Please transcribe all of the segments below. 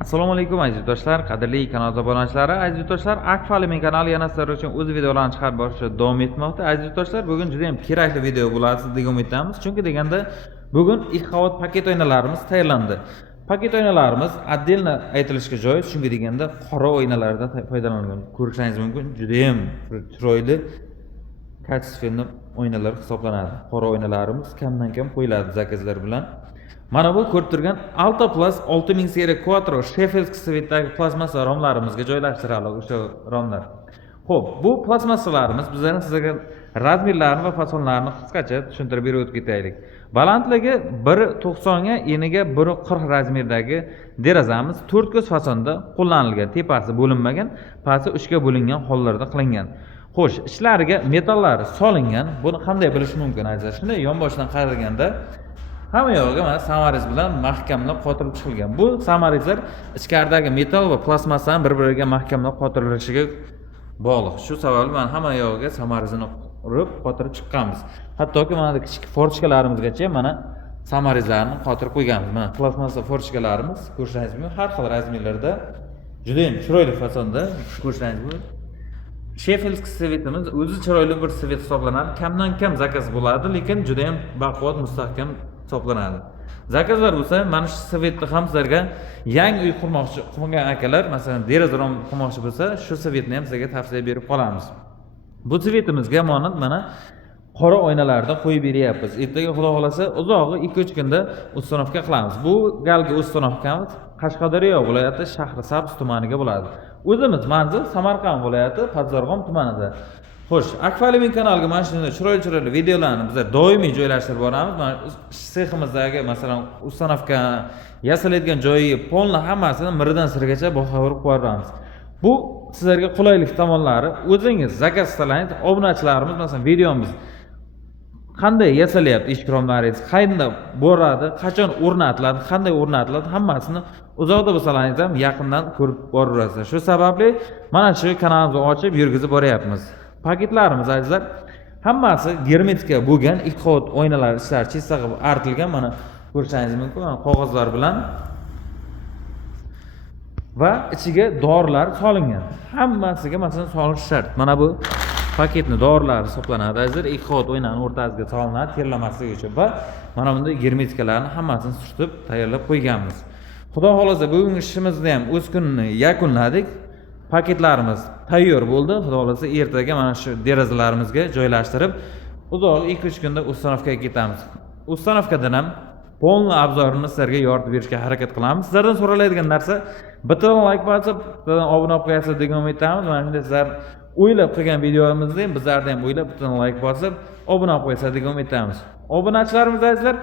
Assalomu alaykum aziz do'stlar, qadrli kanal obunachilari, aziz do'stlar, Akfa Aliming kanali yana sizlar uchun o'z videolarini chiqarib borishda davom etmoqda. Aziz do'stlar, bugun juda ham kerakli video bo'ladi deb umid etamiz. Chunki deganda bugun ilk qavat paket oynalarimiz tayyorlandi. Paket oynalarimiz отдельно aytilishga joiz, chunki deganda qora oynalardan foydalangan. Ko'rishingiz mumkin, juda ham chiroyli kачественный oynalar hisoblanadi. Qora oynalarimiz kamdan-kam qo'yiladi zakazlar bilan. Mana bu ko'rib turgan Alta Plus 6000 seriya Quattro Sheffield svetdagi plastmassa romlarimizga joylashtiriladi o'sha romlar. Xo'p, bu plastmassalarimiz bizlarning sizlarga razmerlarini va fasonlarini qisqacha tushuntirib berib o'tib ketaylik. Balandligi 1.90 ga, eniga 1.40 razmerdagi derazamiz 4 ko'z fasonda qo'llanilgan, tepasi bo'linmagan, pasti 3 ga bo'lingan hollarda qilingan. Xo'sh, ichlariga metallar solingan. Buni qanday bilish mumkin azizlar? Shunday yonboshdan qaraganda hamma yog'iga mana samariz bilan mahkamlab qotirib chiqilgan. Bu samarizlar ichkaridagi metal va plastmassani bir-biriga mahkamlab qotirilishiga bog'liq. Shu sababli mana hamma yog'iga samarizini urib qotirib chiqqanmiz. Hattoki mana kichik forchkalarimizgacha mana samarizlarni qotirib qo'yganmiz. Mana plastmassa forchkalarimiz ko'rishingiz mumkin, har xil razmerlarda juda ham chiroyli fasonda ko'rishingiz mumkin. Sheffield svetimiz o'zi chiroyli bir svet hisoblanadi. Kamdan-kam zakaz bo'ladi, lekin juda ham baquvvat, mustahkam hisoblanadi. Zakazlar bo'lsa, mana shu svetni ham sizlarga yangi uy qurmoqchi qilgan akalar, masalan, deraza rom qurmoqchi bo'lsa, shu svetni ham sizlarga tavsiya berib qolamiz. Bu svetimizga monand mana qora oynalarda qo'yib beryapmiz. Ertaga xudo xolasa uzog'i 2-3 kunda uстановка qilamiz. Bu galgi uстановкamiz Qashqadaryo viloyati Shahrisabz tumaniga bo'ladi. O'zimiz manzil Samarqand viloyati Pazarg'om tumanida. Xo'sh, Akfa Aliming kanaliga mana shunday chiroyli videolarni bizlar doimiy joylashtirib boramiz. Mana seximizdagi masalan uстановка yasalaydigan joyi polni hammasini miridan sirgacha bahodir qo'yamiz. Bu sizlarga qulaylik tomonlari. O'zingiz zakaz qilingiz, obunachilarimiz masalan videomiz qanday yasalyapti ish romlaringiz, qayerda boradi, qachon o'rnatiladi, qanday o'rnatiladi, hammasini uzoqda bo'lsalaringiz ham yaqindan ko'rib boraverasizlar. Shu sababli mana shu kanalimizni ochib yurgizib boryapmiz. Paketlarimiz azizlar hammasi germetika bo'lgan, ilk qavat oynalar ishlari chista qilib artilgan, mana ko'rishingiz mumkin, mana qog'ozlar bilan va ichiga dorilar solingan. Hammasiga masalan solish shart. Mana bu paketni dorilar hisoblanadi azizlar. Ilk qavat oynaning o'rtasiga solinadi terlamasligi uchun va mana bunday germetikalarni hammasini surtib tayyorlab qo'yganmiz. Xudo xolasa bugungi ishimizni ham o'z kunini yakunladik. Paketlarimiz tayyor bo'ldi. Xudo xolasa ertaga mana shu derazalarimizga joylashtirib, uzoq 2-3 kunda uстановкаga ketamiz. Uстановкаdan ham polni obzorini sizlarga yoritib berishga harakat qilamiz. Sizlardan so'raladigan narsa bitta like bosib, bittadan obuna bo'lib qo'yasiz degan umid etamiz. Mana shunday sizlar o'ylab qilgan videomizni ham bizlardan ham o'ylab bittadan like bosib, obuna bo'lib qo'yasiz degan umid etamiz. Obunachilarimiz azizlar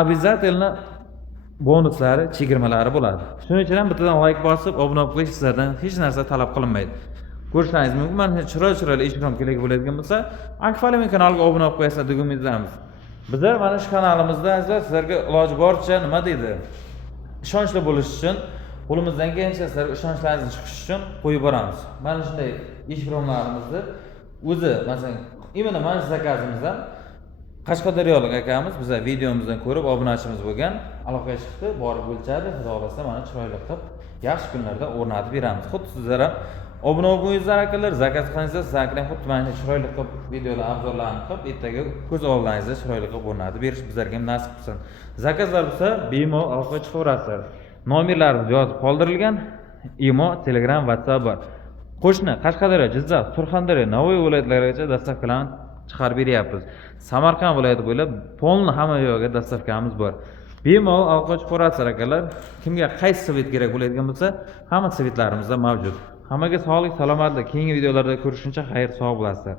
обязательно bonuslari, chegirmalari bo'ladi. Shuning uchun ham bittadan like bosib, obuna bo'lib qo'yish sizlardan hech narsa talab qilinmaydi. Ko'rishingiz mumkin, mana chiroyli ish rom kerak bo'ladigan bo'lsa, Akfa Aliming kanaliga obuna bo'lib qo'yasiz degan umid etamiz. Bizlar mana shu kanalimizda azizlar sizlarga iloji boricha nima deydi? Ishonchli bo'lish uchun, qo'limizdan kelgancha sizlarga ishonchlaringizni chiqish uchun qo'yib boramiz. Mana shunday ish romlarimizni o'zi, masalan, imенно mana shu zakazimizdan Qashqadaryolik akamiz bizlar videomizdan ko'rib obunachimiz bo'lgan, aloqaga chiqdi, borib o'lchadi, xudo xolasa mana chiroyli qilib yaxshi kunlarda o'rnatib beramiz. Xuddi sizlar ham obuna bo'lingizlar akalar, zakaz qilingizlar, sizlarga ham xuddi mana chiroyli qilib videolar, obzorlarni qilib, ertaga ko'z oldingizda chiroyli qilib o'rnatib berish bizlarga ham nasib qilsin. Zakazlar bo'lsa, bemalol aloqaga chiqaverasizlar. Nomerlarimiz yozib qoldirilgan, imo, Telegram, WhatsApp bor. Qo'shni Qashqadaryo, Jizzax, Surxondaryo, Navoiy viloyatlarigacha dastavkalarni chiqarib beryapmiz. Samarqand viloyati bo'ylab polni hamma yo'g'iga dastavkamiz bor. Bemalol aloqaga chiqaverasizlar akalar. Kimga qaysi svet kerak bo'ladigan bo'lsa, hamma svetlarimizda mavjud. Hammaga sog'lik, salomatlik. Keyingi videolarda ko'rishguncha xayr, sog' bo'lasizlar.